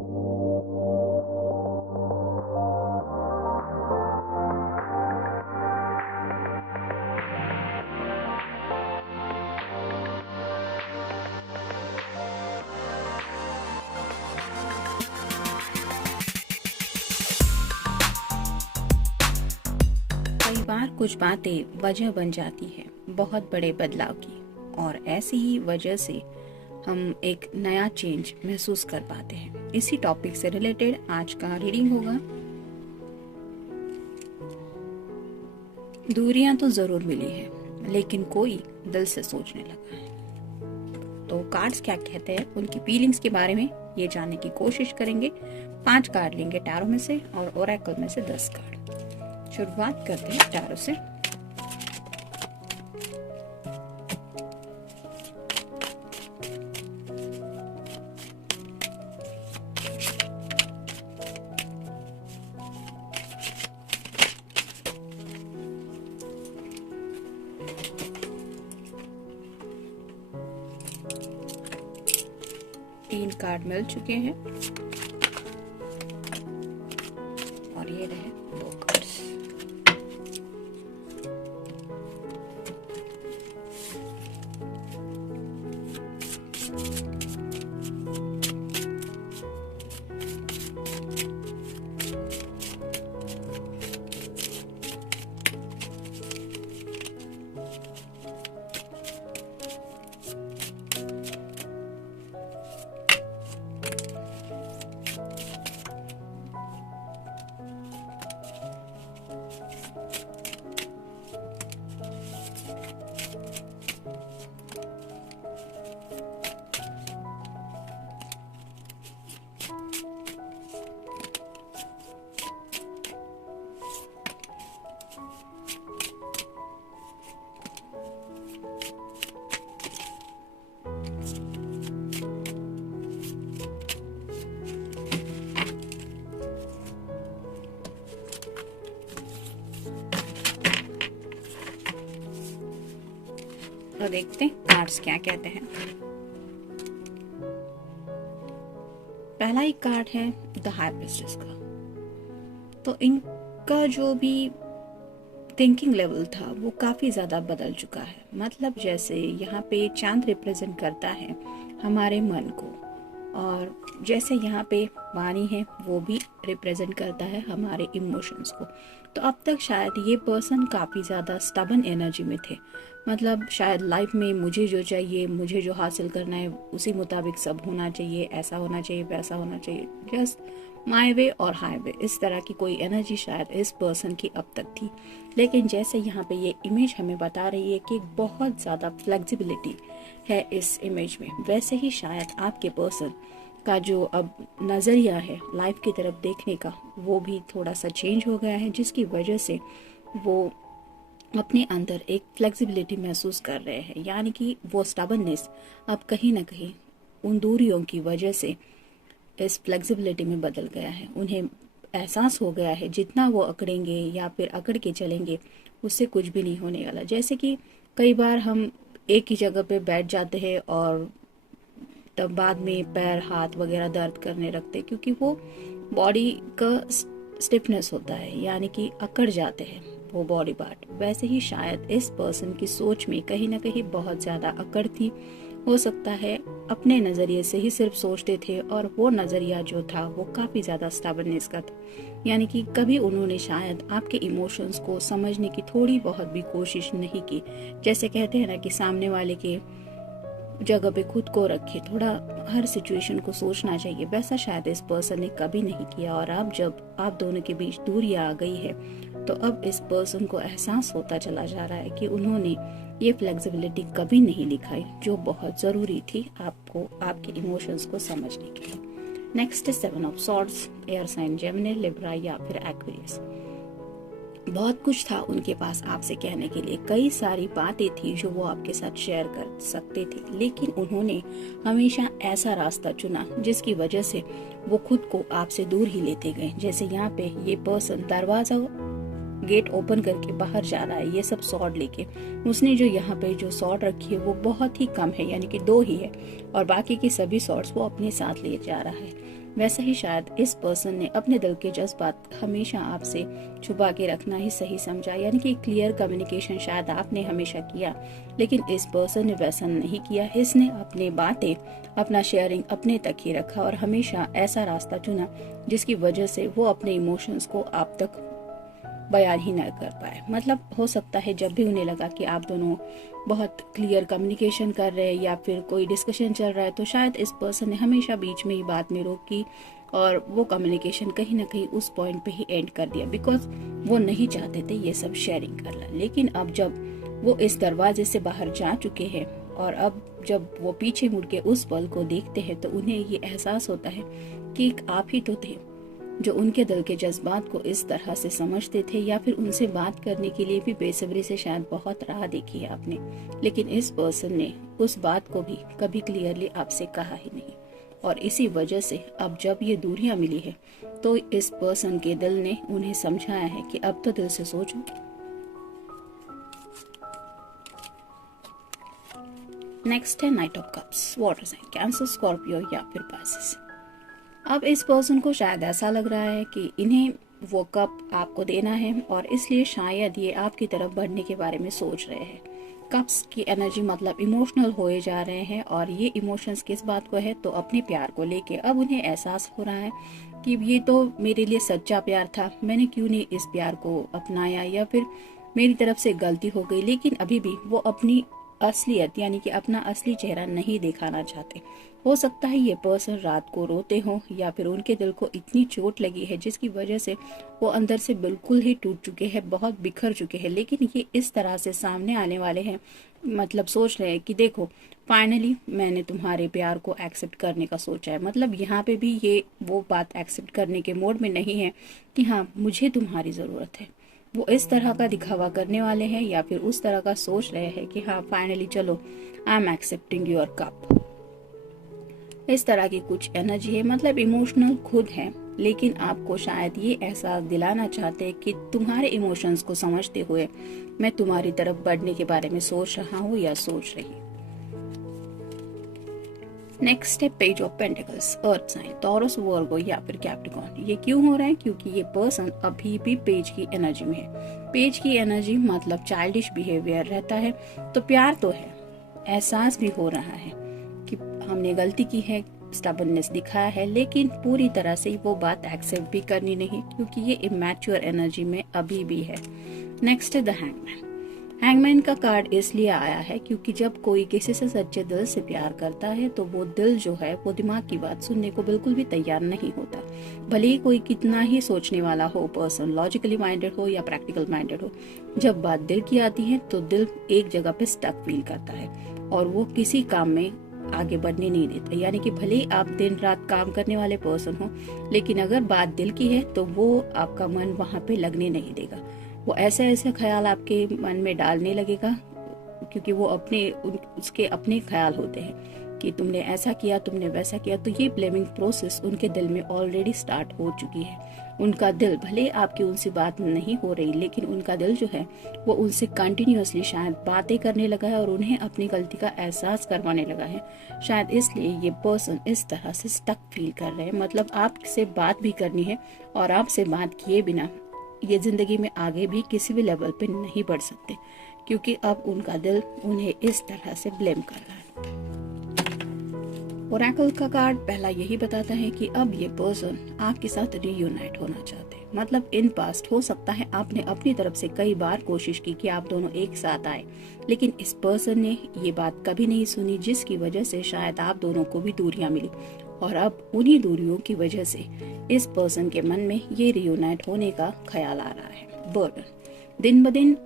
कई बार कुछ बातें वजह बन जाती है बहुत बड़े बदलाव की, और ऐसी ही वजह से हम एक नया चेंज महसूस कर पाते हैं। इसी टॉपिक से रिलेटेड आज का रीडिंग होगा। दूरियां तो जरूर मिली है, लेकिन कोई दिल से सोचने लगा है। तो कार्ड्स क्या कहते हैं, उनकी फीलिंग्स के बारे में ये जानने की कोशिश करेंगे। 5 कार्ड लेंगे टैरो में से और ओरेकल में से 10 कार्ड। शुरुआत करते हैं टैरो से। तीन कार्ड मिल चुके हैं और ये रहे 2 कार्ड्स। तो देखते हैं कार्ड्स क्या कहते हैं। पहला ही कार्ड है द हाई प्रीस्टेस का। तो इनका जो भी थिंकिंग लेवल था वो काफी ज्यादा बदल चुका है। मतलब जैसे यहाँ पे चांद रिप्रेजेंट करता है हमारे मन को, और जैसे यहाँ पे वाणी है वो भी रिप्रेजेंट करता है हमारे इमोशंस को। तो अब तक शायद ये पर्सन काफ़ी ज़्यादा स्टबन एनर्जी में थे। मतलब शायद लाइफ में मुझे जो चाहिए, मुझे जो हासिल करना है उसी मुताबिक सब होना चाहिए, ऐसा होना चाहिए, वैसा होना चाहिए, जस्ट माई वे और हाईवे, इस तरह की कोई एनर्जी शायद इस पर्सन की अब तक थी। लेकिन जैसे यहाँ पे ये इमेज हमें बता रही है कि बहुत ज़्यादा फ्लेक्सिबिलिटी है इस इमेज में, वैसे ही शायद आपके पर्सन का जो अब नज़रिया है लाइफ की तरफ देखने का वो भी थोड़ा सा चेंज हो गया है, जिसकी वजह से वो अपने अंदर एक फ्लेक्सिबिलिटी महसूस कर रहे हैं। यानी कि वो स्टबननेस अब कहीं ना कहीं उन दूरियों की वजह से इस फ्लेक्सिबिलिटी में बदल गया है। उन्हें एहसास हो गया है जितना वो अकड़ेंगे या फिर अकड़ के चलेंगे उससे कुछ भी नहीं होने वाला। जैसे कि कई बार हम एक ही जगह पे बैठ जाते हैं और तब बाद में पैर हाथ वगैरह दर्द करने लगते, क्योंकि वो बॉडी का स्टिफनेस होता है, यानी कि अकड़ जाते हैं वो बॉडी पार्ट। वैसे ही शायद इस पर्सन की सोच में कहीं ना कहीं बहुत ज़्यादा अकड़ थी। हो सकता है अपने नज़रिए से ही सिर्फ सोचते थे, और वो नज़रिया जो था वो काफ़ी ज़्यादा स्टबननेस का था। यानी कि कभी उन्होंने शायद आपके इमोशंस को समझने की थोड़ी बहुत भी कोशिश नहीं की। जैसे कहते हैं ना कि सामने वाले के जगह पे खुद को रखे, थोड़ा हर सिचुएशन को सोचना चाहिए, वैसा शायद इस पर्सन ने कभी नहीं किया। और अब जब आप दोनों के बीच दूरी आ गई है तो अब इस पर्सन को एहसास होता चला जा रहा है कि उन्होंने ये फ्लेक्सिबिलिटी कभी नहीं दिखाई जो बहुत ज़रूरी थी आपको आपके इमोशंस को समझने के लिए। नेक्स्ट है 7 of swords, air sign Gemini, Libra या फिर एक्वेरियस। बहुत कुछ था उनके पास आपसे कहने के लिए, कई सारी बातें थी जो वो आपके साथ शेयर कर सकते थे, लेकिन उन्होंने हमेशा ऐसा रास्ता चुना जिसकी वजह से वो खुद को आपसे दूर ही लेते गए। जैसे यहाँ पे ये पर्सन दरवाजा गेट ओपन करके बाहर जा रहा है, ये सब सॉर्ड लेके। उसने जो यहाँ पे जो सॉर्ड रखी है वो बहुत ही कम है, यानी कि 2 ही है, और बाकी की सभी सॉर्ड्स वो अपने साथ ले जा रहा है। वैसा ही शायद इस पर्सन ने अपने दिल के जज्बात हमेशा आपसे छुपा के रखना ही सही समझा, यानी कि क्लियर कम्युनिकेशन शायद आपने हमेशा किया, लेकिन इस पर्सन ने वैसा नहीं किया। इसने अपनी बातें, अपना शेयरिंग अपने तक ही रखा और हमेशा ऐसा रास्ता चुना जिसकी वजह से वो अपने इमोशंस को आप तक बयान ही न कर पाए। मतलब हो सकता है जब भी उन्हें लगा कि आप दोनों बहुत क्लियर कम्युनिकेशन कर रहे हैं या फिर कोई डिस्कशन चल रहा है, तो शायद इस पर्सन ने हमेशा बीच में ही बात में रोकी और वो कम्युनिकेशन कहीं ना कहीं उस पॉइंट पे ही एंड कर दिया, बिकॉज वो नहीं चाहते थे ये सब शेयरिंग करना। लेकिन अब जब वो इस दरवाजे से बाहर जा चुके हैं और अब जब वो पीछे मुड़ के उस पल को देखते हैं तो उन्हें ये एहसास होता है कि एक आप ही तो थे जो उनके दिल के जज्बात को इस तरह से समझते थे, या फिर उनसे बात करने के लिए भी बेसब्री से शायद बहुत राह देखी है आपने, लेकिन इस पर्सन ने उस बात को भी कभी क्लियरली आपसे कहा ही नहीं। और इसी वजह से अब जब ये दूरियां मिली है तो इस पर्सन के दिल ने उन्हें समझाया है कि अब तो दिल से सोचो। नेक्स्ट है knight of cups, water sign, Cancer, Scorpio या फिर पाइसेस। अब इस पर्सन को शायद ऐसा लग रहा है कि इन्हें वो कप आपको देना है और इसलिए शायद ये आपकी तरफ बढ़ने के बारे में सोच रहे हैं। कप्स की एनर्जी मतलब इमोशनल होए जा रहे हैं और ये इमोशंस किस बात को है, तो अपने प्यार को लेके अब उन्हें एहसास हो रहा है कि ये तो मेरे लिए सच्चा प्यार था, मैंने क्यों नहीं इस प्यार को अपनाया, या फिर मेरी तरफ से गलती हो गई। लेकिन अभी भी वो अपनी असलियत यानी कि अपना असली चेहरा नहीं दिखाना चाहते। हो सकता है ये पर्सन रात को रोते हो या फिर उनके दिल को इतनी चोट लगी है जिसकी वजह से वो अंदर से बिल्कुल ही टूट चुके हैं, बहुत बिखर चुके हैं। लेकिन ये इस तरह से सामने आने वाले हैं, मतलब सोच रहे हैं कि देखो फाइनली मैंने तुम्हारे प्यार को एक्सेप्ट करने का सोचा है। मतलब यहाँ पे भी ये वो बात एक्सेप्ट करने के मोड में नहीं है कि हाँ मुझे तुम्हारी ज़रूरत है। वो इस तरह का दिखावा करने वाले हैं या फिर उस तरह का सोच रहे हैं कि हाँ फाइनली चलो I am accepting your cup. इस तरह की कुछ एनर्जी है, मतलब इमोशनल खुद है, लेकिन आपको शायद ये एहसास दिलाना चाहते हैं कि तुम्हारे इमोशंस को समझते हुए मैं तुम्हारी तरफ बढ़ने के बारे में सोच रहा हूँ या सोच रही हूँ। नेक्स्ट है page of pentacles, earth sign, Taurus, Virgo या फिर कैप्रिकॉर्न। ये क्यों हो रहा है? क्योंकि ये पर्सन अभी भी पेज की एनर्जी में है। पेज की एनर्जी मतलब चाइल्डिश बिहेवियर रहता है, तो प्यार तो है, एहसास भी हो रहा है कि हमने गलती की है, स्टबर्ननेस दिखाया है, लेकिन पूरी तरह से वो बात एक्सेप्ट भी करनी नहीं क्योंकि ये इमैच्योर एनर्जी में अभी भी है। नेक्स्ट है द हैंगमैन। हैंगमैन का कार्ड इसलिए आया है क्योंकि जब कोई किसी से सच्चे दिल से प्यार करता है तो वो दिल जो है वो दिमाग की बात सुनने को बिल्कुल भी तैयार नहीं होता। भले ही कोई कितना ही सोचने वाला हो पर्सन, लॉजिकली माइंडेड हो या प्रैक्टिकल माइंडेड हो, जब बात दिल की आती है तो दिल एक जगह पे स्टक फील करता है और वो किसी काम में आगे बढ़ने नहीं देता। यानी कि भले ही आप दिन रात काम करने वाले पर्सन हो, लेकिन अगर बात दिल की है तो वो आपका मन वहाँ पे लगने नहीं देगा। वो ऐसे ऐसे ख्याल आपके मन में डालने लगेगा क्योंकि वो उसके अपने ख्याल होते हैं कि तुमने ऐसा किया, तुमने वैसा किया। तो ये ब्लेमिंग प्रोसेस उनके दिल में ऑलरेडी स्टार्ट हो चुकी है। उनका दिल, भले आपकी उनसे बात नहीं हो रही, लेकिन उनका दिल जो है वो उनसे कंटिन्यूअसली शायद बातें करने लगा है और उन्हें अपनी गलती का एहसास करवाने लगा है। शायद इसलिए ये पर्सन इस तरह से स्टक फील कर रहे हैं। मतलब आपसे बात भी करनी है और आपसे बात किए बिना ये जिंदगी में आगे भी किसी भी लेवल पे नहीं बढ़ सकते क्योंकि अब उनका दिल उन्हें इस तरह से ब्लेम कर रहा है। ओरेकल का कार्ड पहला यही बताता है कि अब ये पर्सन आपके साथ रीयूनाइट होना चाहते हैं। मतलब इन पास्ट हो सकता है आपने अपनी तरफ से कई बार कोशिश की कि आप दोनों एक साथ आए, लेकिन इस पर्सन ने ये बात कभी नहीं सुनी, जिसकी वजह से शायद आप दोनों को भी दूरियां मिली। और अब उन्हीं दूरियों की वजह से इस पर्सन के मन में ये रीयूनाइट होने का ख्याल आ रहा है। बर्डन, दिन ब दिन,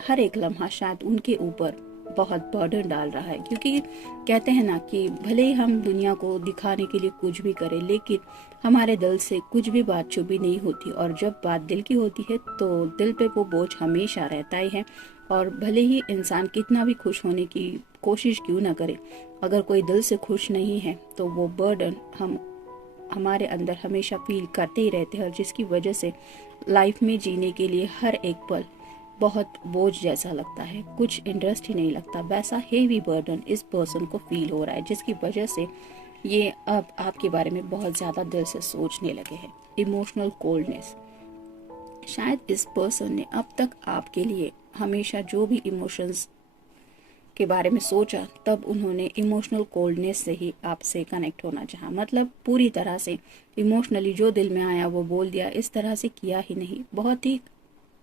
हर एक लम्हा शायद उनके ऊपर बहुत बर्डन डाल रहा है क्योंकि कहते हैं ना कि भले ही हम दुनिया को दिखाने के लिए कुछ भी करें, लेकिन हमारे दिल से कुछ भी बात छुपी नहीं होती और जब बात दिल की होती है तो दिल पे वो बोझ हमेशा रहता ही है। और भले ही इंसान कितना भी खुश होने की कोशिश क्यों ना करे, अगर कोई दिल से खुश नहीं है तो वो बर्डन हमारे अंदर हमेशा फील करते ही रहते हैं और जिसकी वजह से लाइफ में जीने के लिए हर एक पल बहुत बोझ जैसा लगता है, कुछ इंटरेस्ट ही नहीं लगता। वैसा हेवी बर्डन इस पर्सन को फील हो रहा है जिसकी वजह से ये अब आपके बारे में बहुत ज़्यादा दिल से सोचने लगे हैं। इमोशनल कोल्डनेस, शायद इस पर्सन ने अब तक आपके लिए हमेशा जो भी इमोशंस के बारे में सोचा, तब उन्होंने इमोशनल कोल्डनेस से ही आपसे कनेक्ट होना चाहा। मतलब पूरी तरह से इमोशनली जो दिल में आया वो बोल दिया, इस तरह से किया ही नहीं। बहुत ही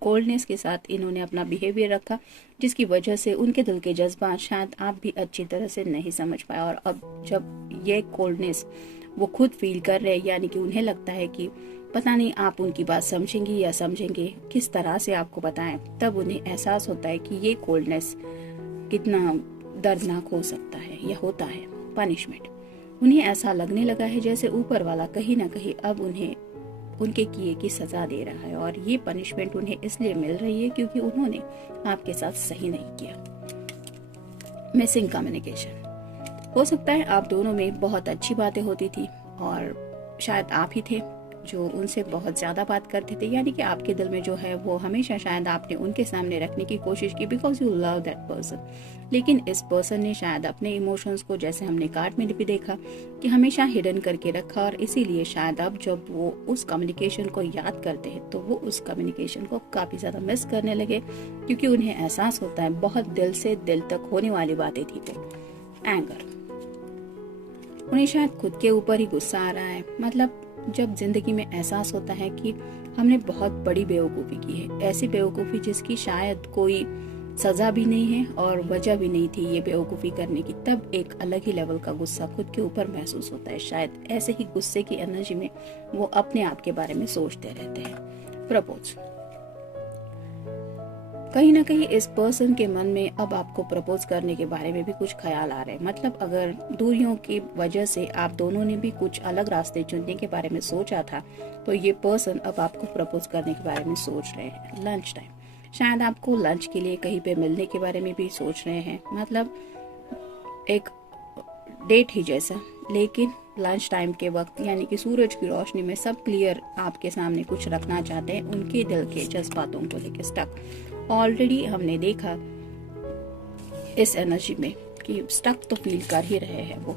कोल्डनेस के साथ इन्होंने अपना बिहेवियर रखा, जिसकी वजह से उनके दिल के जज्बात शायद आप भी अच्छी तरह से नहीं समझ पाए। और अब जब ये कोल्डनेस वो खुद फील कर रहे हैं, यानी कि उन्हें लगता है कि पता नहीं आप उनकी बात समझेंगी या समझेंगे, किस तरह से आपको बताएं, तब उन्हें एहसास होता है कि ये कोल्डनेस कितना दर्दनाक हो सकता है या होता है। पनिशमेंट, उन्हें ऐसा लगने लगा है जैसे ऊपर वाला कहीं ना कहीं अब उन्हें उनके किए की सजा दे रहा है, और ये पनिशमेंट उन्हें इसलिए मिल रही है क्योंकि उन्होंने आपके साथ सही नहीं किया। मिसिंग कम्युनिकेशन, हो सकता है आप दोनों में बहुत अच्छी बातें होती थी और शायद आप ही थे जो उनसे बहुत ज़्यादा बात करते थे, यानी कि आपके दिल में जो है वो हमेशा शायद आपने उनके सामने रखने की कोशिश की because you love that person. लेकिन इस पर्सन ने शायद अपने इमोशंस को, जैसे हमने कार्ड में भी देखा, कि हमेशा हिडन करके रखा, और इसीलिए शायद अब जब वो उस कम्युनिकेशन को याद करते हैं तो वो उस कम्युनिकेशन को काफ़ी ज़्यादा मिस करने लगे, क्योंकि उन्हें एहसास होता है बहुत दिल से दिल तक होने वाली बातें थी वो। एंगर, उन्हें शायद खुद के ऊपर ही गुस्सा आ रहा है। मतलब जब जिंदगी में एहसास होता है कि हमने बहुत बड़ी बेवकूफ़ी की है, ऐसी बेवकूफ़ी जिसकी शायद कोई सज़ा भी नहीं है और वजह भी नहीं थी ये बेवकूफ़ी करने की, तब एक अलग ही लेवल का गुस्सा खुद के ऊपर महसूस होता है। शायद ऐसे ही गुस्से की एनर्जी में वो अपने आप के बारे में सोचते रहते हैं। प्रपोज, कहीं ना कहीं इस पर्सन के मन में अब आपको प्रपोज करने के बारे में भी कुछ ख्याल आ रहे हैं। मतलब अगर दूरियों की वजह से आप दोनों ने भी कुछ अलग रास्ते चुनने के बारे में सोचा था, तो ये पर्सन अब आपको प्रपोज करने के बारे में सोच रहे हैं। लंच टाइम, शायद आपको लंच के लिए कहीं पे मिलने के बारे में भी सोच रहे हैं। मतलब एक डेट ही जैसा, लेकिन लंच टाइम के वक्त, यानी कि सूरज की रोशनी में सब क्लियर आपके सामने कुछ रखना चाहते हैं उनके दिल के जज्बातों को लेकर। स्टक, ऑलरेडी हमने देखा इस एनर्जी में कि स्टक तो फील कर ही रहे हैं वो,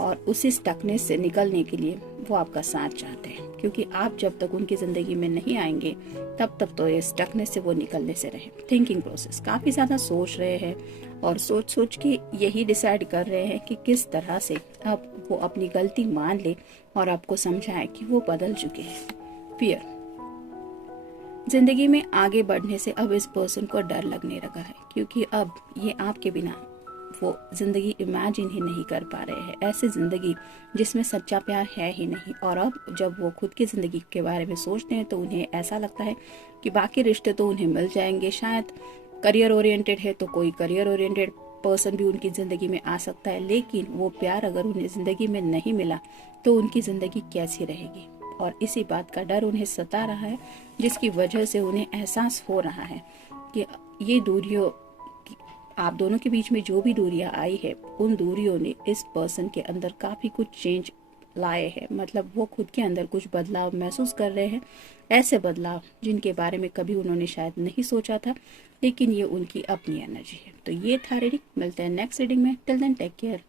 और उसी स्टकनेस से निकलने के लिए वो आपका साथ चाहते हैं, क्योंकि आप जब तक उनकी ज़िंदगी में नहीं आएंगे तब तक तो ये स्टकनेस से वो निकलने से रहे। थिंकिंग प्रोसेस, काफ़ी ज़्यादा सोच रहे हैं और सोच सोच के यही डिसाइड कर रहे हैं कि किस तरह से अब वो अपनी गलती मान ले और आपको समझाए कि वो बदल चुके हैं। फियर, जिंदगी में आगे बढ़ने से अब इस पर्सन को डर लगने लगा है, क्योंकि अब ये आपके बिना वो जिंदगी इमेजिन ही नहीं कर पा रहे हैं। ऐसी जिंदगी जिसमें सच्चा प्यार है ही नहीं। और अब जब वो खुद की जिंदगी के बारे में सोचते हैं तो उन्हें ऐसा लगता है कि बाकी रिश्ते तो उन्हें मिल जाएंगे, शायद करियर ओरिएंटेड है तो कोई करियर ओरिएंटेड पर्सन भी उनकी ज़िंदगी में आ सकता है, लेकिन वो प्यार अगर उन्हें ज़िंदगी में नहीं मिला तो उनकी ज़िंदगी कैसी रहेगी। और इसी बात का डर उन्हें सता रहा है, जिसकी वजह से उन्हें एहसास हो रहा है कि ये दूरियों, आप दोनों के बीच में जो भी दूरियां आई है, उन दूरियों ने इस पर्सन के अंदर काफ़ी कुछ चेंज लाए हैं। मतलब वो खुद के अंदर कुछ बदलाव महसूस कर रहे हैं, ऐसे बदलाव जिनके बारे में कभी उन्होंने शायद नहीं सोचा था, लेकिन ये उनकी अपनी एनर्जी है। तो ये था रीडिंग, मिलते हैं नेक्स्ट रीडिंग में। Till then take care.